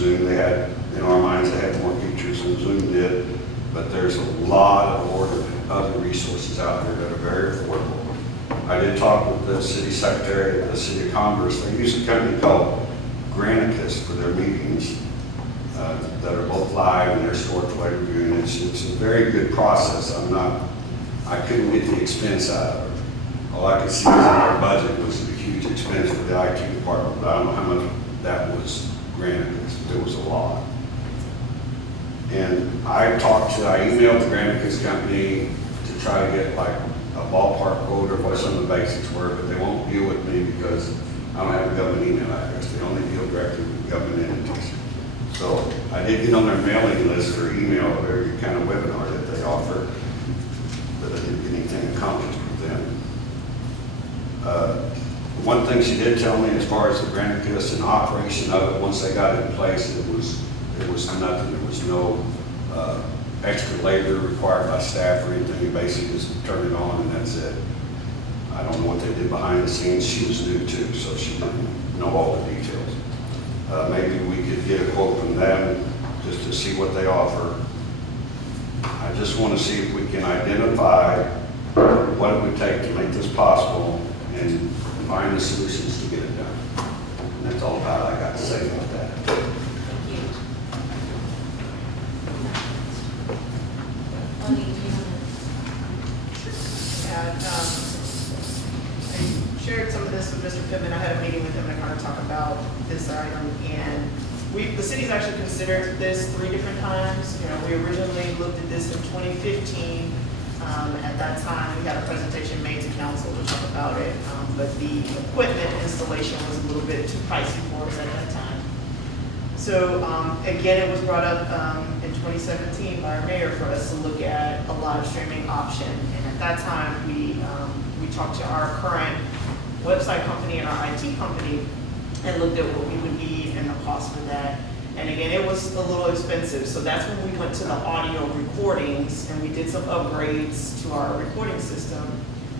Zoom. They had, in our minds, they had more features than Zoom did, but there's a lot of other resources out there that are very affordable. I did talk with the city secretary at the City of Congress. They use a company called Granicus for their meetings that are both live and they're stored for later viewing. It's a very good process. I couldn't get the expense out of it. All I could see was in our budget was a huge expense for the IT department, but I don't know how much that was Granicus. It was a lot. And I emailed the Granicus company to try to get like a ballpark quote or what some of the basics were, but they won't deal with me because I don't have a government email address. They only deal directly with government entities. So I did get on their mailing list for email, a very good kind of webinar that they offer, but I didn't get anything accomplished with them. One thing she did tell me as far as the Granicus and operation of it, once they got it in place, it was nothing. There was no extra labor required by staff or anything. You basically just turn it on and that's it. I don't know what they did behind the scenes. She was new too, so she didn't know all the details. Maybe we could get a quote from them just to see what they offer. I just want to see if we can identify what it would take to make this possible and find the solutions to get it done. And that's all about I got to say about that. I shared some of this with Mr. Pittman. I had a meeting with him to kind of talk about this item, and the city's actually considered this 3 different times. We originally looked at this in 2015. At that time, we had a presentation made to council to talk about it, but the equipment installation was a little bit too pricey for us at that time. So again, it was brought up in 2017 by our mayor for us to look at a live streaming option. And at that time, we talked to our current website company and our IT company and looked at what we would need and the cost for that. And again, it was a little expensive. So that's when we went to the audio recordings and we did some upgrades to our recording system,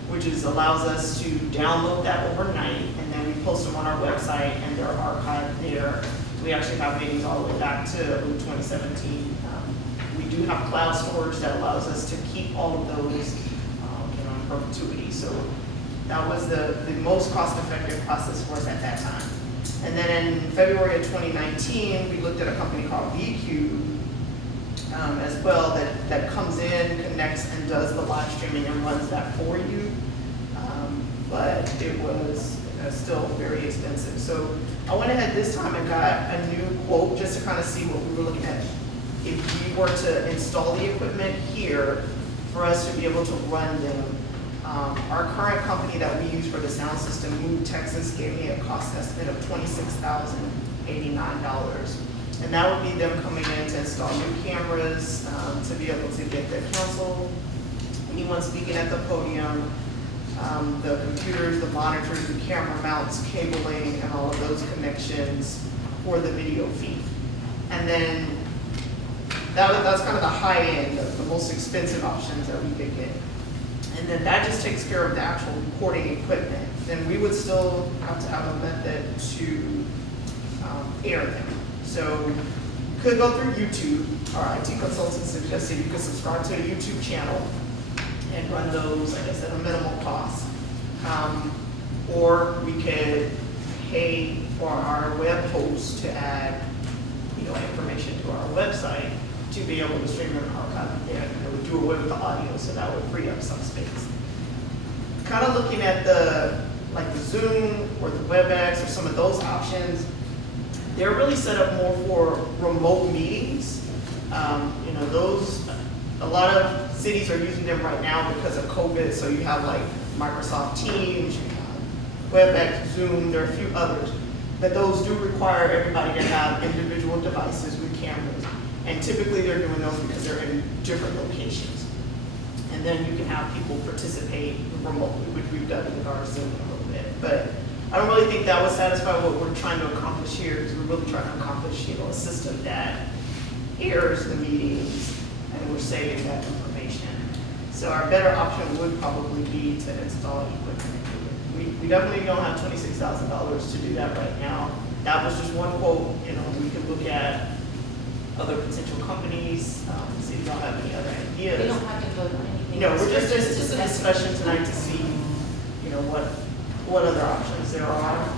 which allows us to download that overnight and then we post them on our website and they're archived there. We actually have meetings all the way back to 2017. We do have cloud storage that allows us to keep all of those in perpetuity. So that was the most cost-effective process for us at that time. And then in February of 2019, we looked at a company called VQ as well that comes in, connects, and does the live streaming and runs that for you. But it was still very expensive. So I went ahead this time and got a new quote just to kind of see what we were looking at. If we were to install the equipment here for us to be able to run them, our current company that we use for the sound system, Move Texas, gave me a cost estimate of $26,089. And that would be them coming in to install new cameras, to be able to get the council, anyone speaking at the podium, the computers, the monitors, the camera mounts, cabling, and all of those connections for the video feed. And then that's kind of the high end of the most expensive options that we could get. And then that just takes care of the actual recording equipment. Then we would still have to have a method to air them. So you could go through YouTube. Our IT consultant suggested you could subscribe to a YouTube channel and run those, I guess, at a minimal cost. Or we could pay for our web host to add, information to our website to be able to stream and archive it there. And it would do away with the audio, so that would free up some space. Kind of looking at the Zoom or the WebEx or some of those options, they're really set up more for remote meetings. Those, a lot of cities are using them right now because of COVID. So you have like Microsoft Teams, you have WebEx, Zoom, there are a few others. But those do require everybody to have individual devices with cameras. And typically they're doing those because they're in different locations. And then you can have people participate remotely, which we've done with our Zoom a little bit. But I don't really think that would satisfy what we're trying to accomplish here, because we're really trying to accomplish, a system that airs the meetings and we're saving that information. So our better option would probably be to install equipment. We definitely don't have $26,000 to do that right now. that was just one quote. You know, we could look at other potential companies, see if y'all have any other ideas. We don't have to vote on anything. No, we're just It's a discussion tonight to see, you know, what other options there are.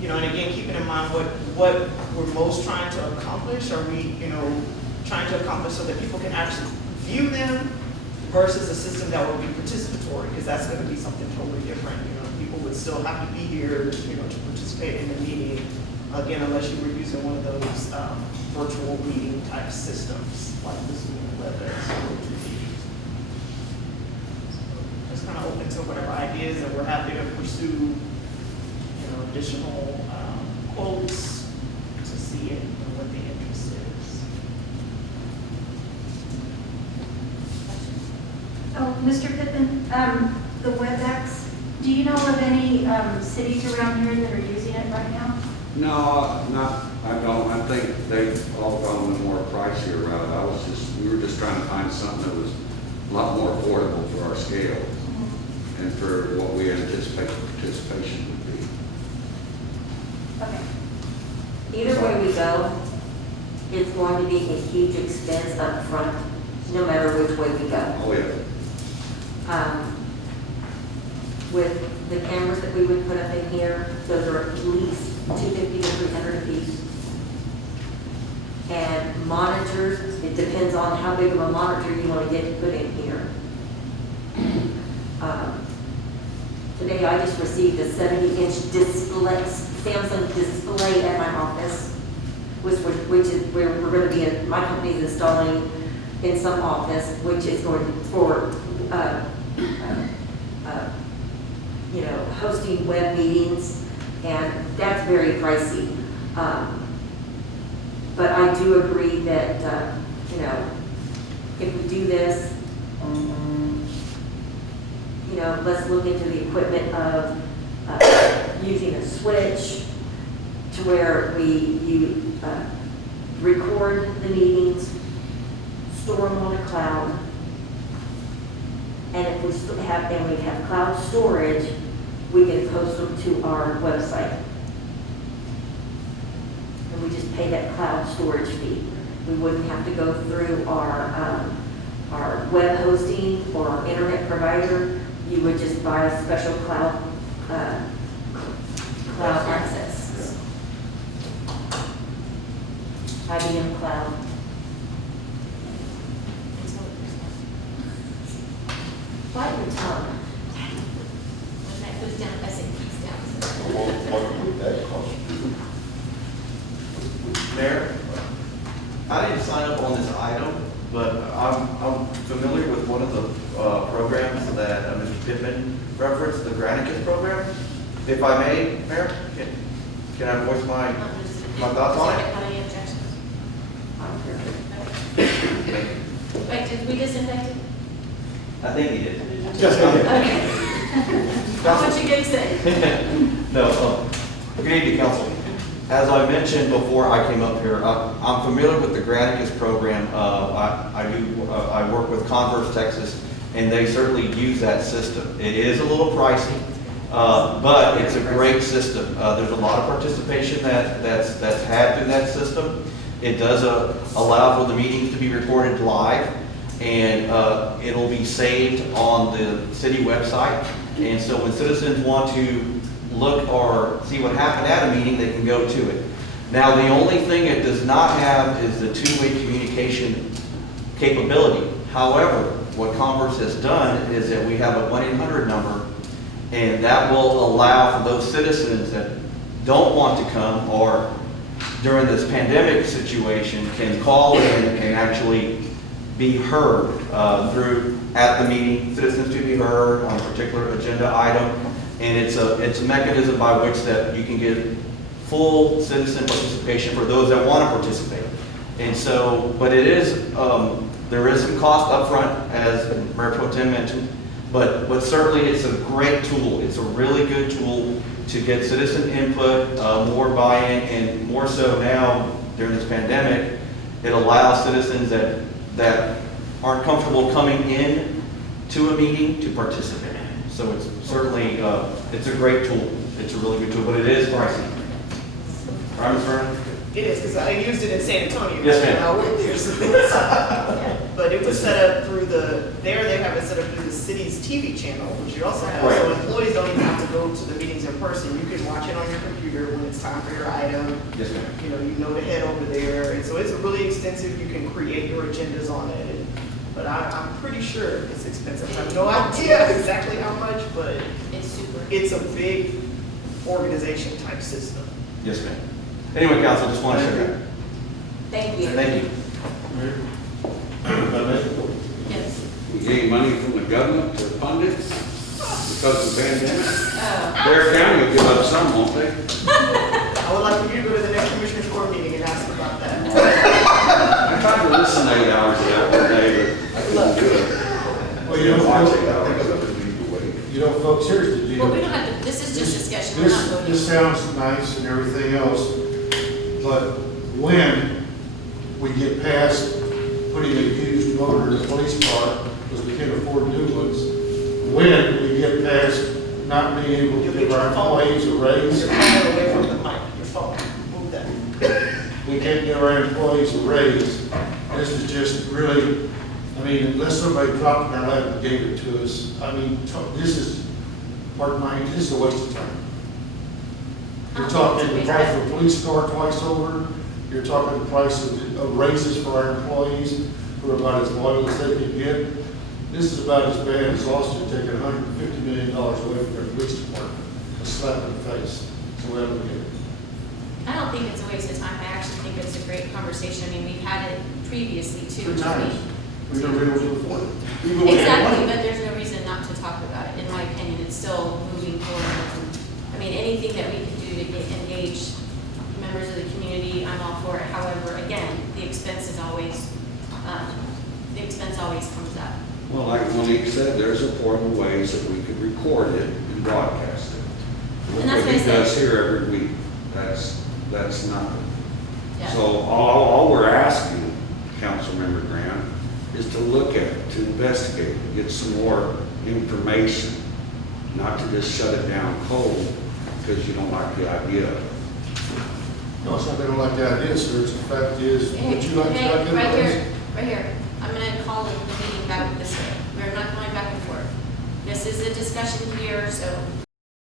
You know, and again, keeping in mind what we're most trying to accomplish. Are we, you know, trying to accomplish so that people can actually view them versus a system that would be participatory, because that's going to be something totally different. You know, people would still have to be here, you know, to participate in the meeting. Again, unless you were using one of those virtual meeting type systems like the Zoom and WebEx or Teams. Just kind of open to whatever ideas, and we're happy to pursue, you know, additional quotes to see it and what the interest is. Oh, Mr. Pippin, the WebEx, do you know of any cities around here that are using it right now? No, I don't. I think they've all gone the more pricier route. We were just trying to find something that was a lot more affordable for our scale and for what we anticipate participation would be. Okay. Either way we go, it's going to be a huge expense up front, no matter which way we go. Oh, yeah. With the cameras that we would put up in here, those are at least $250 to $300 a piece. And monitors, it depends on how big of a monitor you want to get to put in here. Today I just received a 70-inch display, Samsung display at my office, which is where we're going to be, my company's installing in some office, which is going for, you know, hosting web meetings, and that's very pricey. But I do agree that, you know, if we do this, you know, let's look into the equipment of using a switch to where you record the meetings, store them on a cloud, and if we still have, and we have cloud storage, we can post them to our website. And we just pay that cloud storage fee. We wouldn't have to go through our web hosting or our internet provider. You would just buy a special cloud access. IBM Cloud. Bite your tongue. When that goes down, SAP's down. What would that cost? Mayor, I didn't sign up on this item, but I'm familiar with one of the programs that Mr. Pittman referenced, the Granicus program. If I may, Mayor, can I voice my thoughts on it? Have any objections? I don't care. Wait, did we disinfect it? I think he did. Okay. How much you get say? No, good evening, council. As I mentioned before I came up here, I'm familiar with the Granicus program. I work with Converse, Texas, and they certainly use that system. It is a little pricey, but it's a great system. There's a lot of participation that's had through that system. It does allow for the meetings to be recorded live, and it'll be saved on the city website. And so when citizens want to look or see what happened at a meeting, they can go to it. Now, the only thing it does not have is the two-way communication capability. However, what Converse has done is that we have a 1-800 number, and that will allow for those citizens that don't want to come or during this pandemic situation can call in and actually be heard through at the meeting, citizens to be heard on a particular agenda item. And it's a mechanism by which that you can get full citizen participation for those that want to participate. And so, but it is, there is some cost up front, as Mayor Pro Tem mentioned, but certainly it's a great tool. It's a really good tool to get citizen input, more buy-in, and more so now during this pandemic, it allows citizens that aren't comfortable coming in to a meeting to participate. So it's certainly, it's a great tool. It's a really good tool, but it is pricey. Right, Ms. Vernon? It is, because I used it in San Antonio. Yes, ma'am. when I worked there, so but it was set up through they have it set up through the city's TV channel, which you also have. So Right. employees don't even have to go to the meetings in person. You can watch it on your computer when it's time for your item. Yes, ma'am. You know to head over there. And so it's really extensive. You can create your agendas on it. But I'm pretty sure it's expensive. I have no idea exactly how much, but It's super. it's a big organization type system. Yes, ma'am. Anyway, council, just want to share that. Thank you. Thank you. Yes. We gain money from the government to fund it because of the pandemic. Oh. Bear County will give up some, won't they? I would like for you to go to the next commissioners court meeting and ask about that. I tried to listen 8 hours the other day, but I couldn't do it. Well, you know, Watch 8 hours, I couldn't be awake. You know, folks, here's the deal. Well, we don't have to, this is just discussion, we're not voting. This sounds nice and everything else, but when we get past putting a used motor in a police car, because we can't afford new ones, when we get past not being able to You'll give get our your phone. employees a raise, Your phone away from the mic, your phone, move that. we can't give our employees a raise. This is just really, I mean, unless somebody dropped in our lap and gave it to us, I mean, this is, pardon my, this is a waste of time. You're talking the price of a police car twice over, you're talking the price of raises for our employees, who are about as loyal as they can get. This is about as bad as Austin taking $150 million away from their police department, a slap in the face. So we have to get it. I don't think it's a waste of time, I actually think it's a great conversation, I mean, we've had it previously too. 3 times. We've never been able to afford it. Even when we had Exactly, money. but there's no reason not to talk about it, in my opinion, it's still moving forward. I mean, anything that we can do to get engaged members of the community, I'm all for it, however, again, the expense always comes up. Well, like Monique said, there's affordable ways that we could record it and broadcast it. And that's what I What he does said. here every week, that's nothing. Yeah. So all we're asking, Councilmember Grant, is to look at it, to investigate it, get some more information, not to just shut it down cold because you don't like the idea of it. No, it's not that I don't like the idea, sir. It's the fact is, what you like to Hey, talk right here, I'm gonna call the meeting back this way, we're not going back and forth. This is a discussion here, so